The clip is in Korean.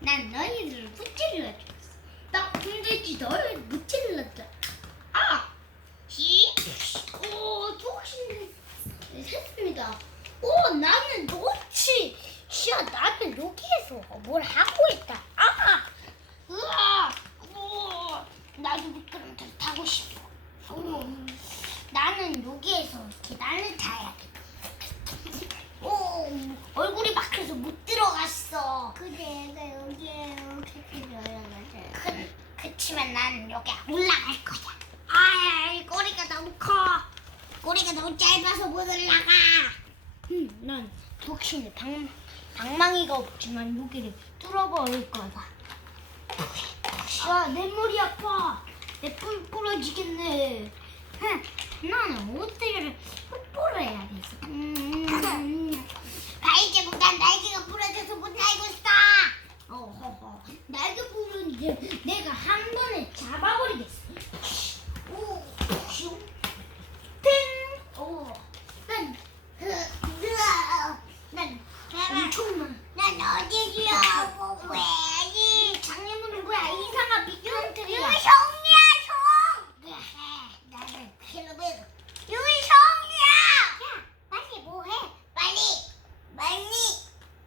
난 너희들을 못 찔러줬어. 나 근데지 너희를 못 찔렀잖아. 아! 독신 했습니다. 나는 놓치. 나는 여기에서 뭘 하고 있다. 나도 미끄럼틀 타고 싶어. 나는 여기에서 계단을 타야 돼. 얼굴이 막혀서 못 들어갔어. 그래, 내가 여기에 이렇게 올라가자. 그치만 난 여기 올라갈 거야. 꼬리가 너무 커. 꼬리가 너무 짧아서 못 올라가. 난 독신이 방망이가 없지만 여기를 뚫어버릴 거다. 내 머리 아파. 내 뿔 부러지겠네. 나는 어떻게 뽀뽀를 해야겠어. 발제보다 날개가 부러져서 못 날고 있어. 날개 부러지면 내가 한 번에 잡아버리겠어.